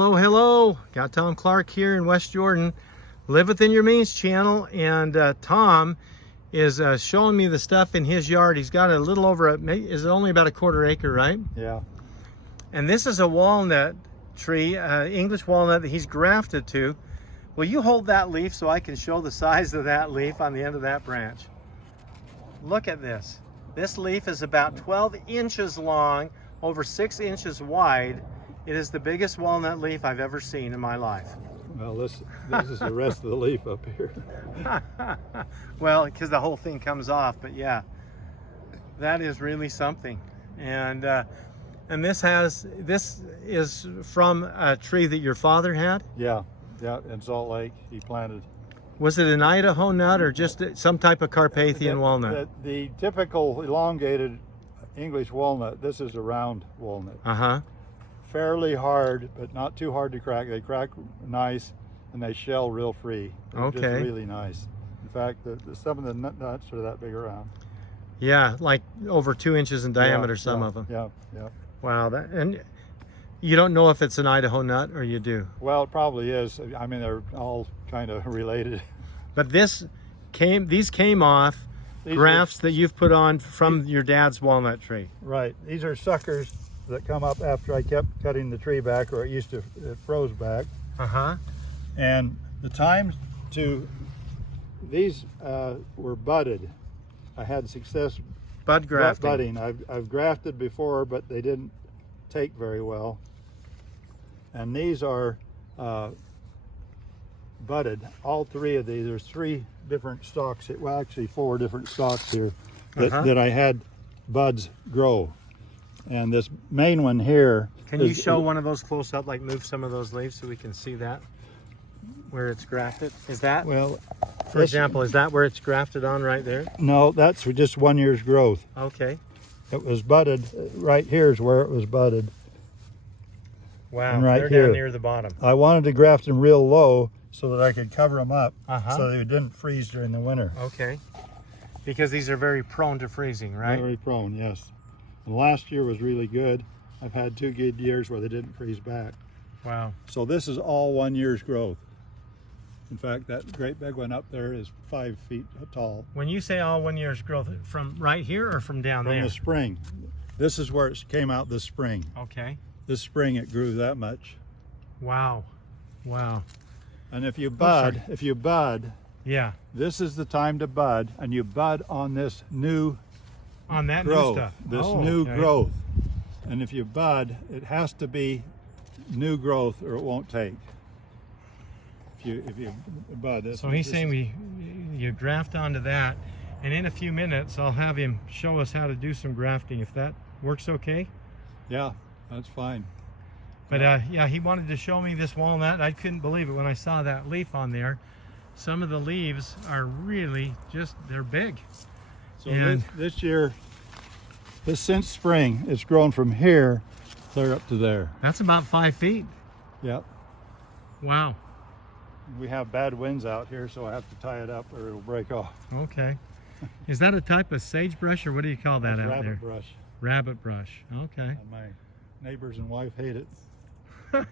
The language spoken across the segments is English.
Hello, hello. Got Thom Clark here in West Jordan, Live Within Your Means channel, and Thom is showing me the stuff in his yard. He's got a little over, is it only about a quarter acre, right? Yeah. And this is a walnut tree, English walnut that he's grafted to. Will you hold that leaf so I can show the size of that leaf on the end of that branch? Look at this. This leaf is about 12 inches long, over 6 inches wide. It is the biggest walnut leaf I've ever seen in my life. Well, this is the rest of the leaf up here. Well, because the whole thing comes off, but yeah, that is really something. And this is from a tree that your father had? Yeah, in Salt Lake, he planted. Was it an Idaho nut or just some type of Carpathian walnut? The typical elongated English walnut, this is a round walnut. Uh-huh. Fairly hard, but not too hard to crack. They crack nice, and they shell real free. They're okay. Just really nice. In fact, some of the nuts are that big around. Yeah, like over 2 inches in diameter, some of them. Yeah. Wow, and you don't know if it's an Idaho nut, or you do? Well, it probably is. I mean, they're all kind of related. But these came off grafts that you've put on from your dad's walnut tree. Right. These are suckers that come up after I kept cutting the tree back, or it froze back. Uh-huh. And the time to, these were budded. I had success bud grafting. Budding. I've grafted before, but they didn't take very well. And these are budded. All three of these, there's 3 different stalks, well actually 4 different stalks here that I had buds grow. And this main one here. Can you show one of those close up, like move some of those leaves so we can see that, where it's grafted? Is that, well, for example, is that where it's grafted on right there? No, that's just 1 year's growth. Okay. It was budded, right here is where it was budded. Wow, and right they're here, down near the bottom. I wanted to graft them real low so that I could cover them up so they didn't freeze during the winter. Okay. Because these are very prone to freezing, right? Very prone, yes. And last year was really good. I've had 2 good years where they didn't freeze back. Wow. So this is all 1 year's growth. In fact, that great big one up there is 5 feet tall. When you say all 1 year's growth, from right here or from down there? From the spring. This is where it came out this spring. Okay. This spring it grew that much. Wow. Wow. And if you bud, yeah, this is the time to bud, and you bud on this new growth, new stuff. This new growth. And if you bud, it has to be new growth or it won't take. If you bud. So he's saying you graft onto that, and in a few minutes I'll have him show us how to do some grafting, if that works okay. Yeah, that's fine. But yeah, he wanted to show me this walnut. I couldn't believe it when I saw that leaf on there. Some of the leaves are really they're big. So this year, since spring, it's grown from here clear up to there. That's about 5 feet. Yep. Wow. We have bad winds out here, so I have to tie it up or it'll break off. Okay. Is that a type of sagebrush, or what do you call that out there? Rabbit brush. Rabbit brush. Okay. And my neighbors and wife hate it. But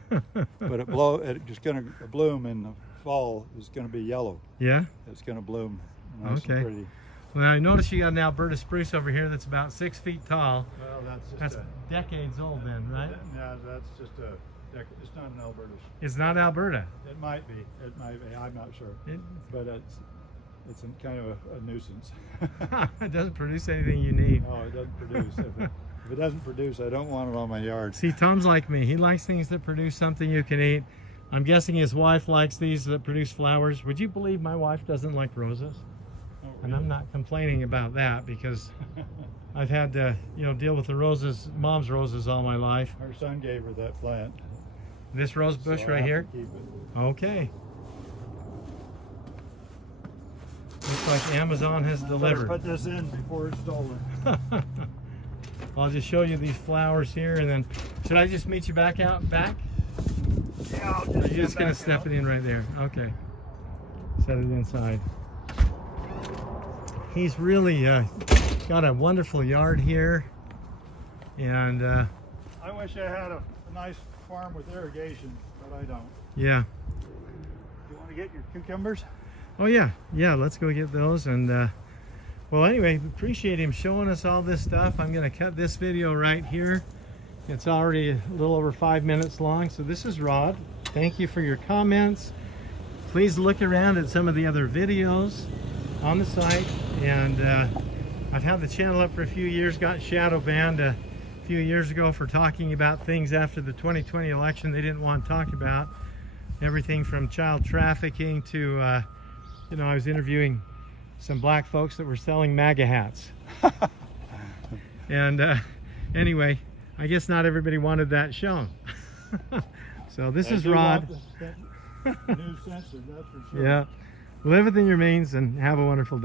it's going to bloom in the fall. It's going to be yellow. Yeah? It's going to bloom nice and pretty. Well, I noticed you got an Alberta spruce over here that's about 6 feet tall. Well, that's decades old then, right? Yeah, that's just it's not an Alberta. It's not Alberta. It might be. It might be. I'm not sure. But it's kind of a nuisance. It doesn't produce anything you need. No, it doesn't produce. If it doesn't produce, I don't want it on my yard. See, Tom's like me. He likes things that produce something you can eat. I'm guessing his wife likes these that produce flowers. Would you believe my wife doesn't like roses? Oh, really? And I'm not complaining about that, because I've had to, deal with the roses, mom's roses, all my life. Her son gave her that plant. This rose bush right here? Keep it. Okay. Looks like Amazon has delivered. Put this in before it's stolen. I'll just show you these flowers here, and then should I just meet you back out back? Yeah, I'll just. Or are you just gonna step it in right there? Okay. Set it inside. He's really got a wonderful yard here, and I wish I had a nice farm with irrigation. but I don't. Yeah. You want to get your cucumbers? Oh yeah, yeah. Let's go get those. And well, anyway, appreciate him showing us all this stuff. I'm gonna cut this video right here. It's already a little over 5 minutes long. So this is Rod. Thank you for your comments. Please look around at some of the other videos on the site. And I've had the channel up for a few years, got shadow banned a few years ago for talking about things after the 2020 election they didn't want to talk about. Everything from child trafficking to, you know, I was interviewing some black folks that were selling MAGA hats. And anyway, I guess not everybody wanted that shown. So this is Rod. New censored, that's for sure. Yeah. Live within your means and have a wonderful day.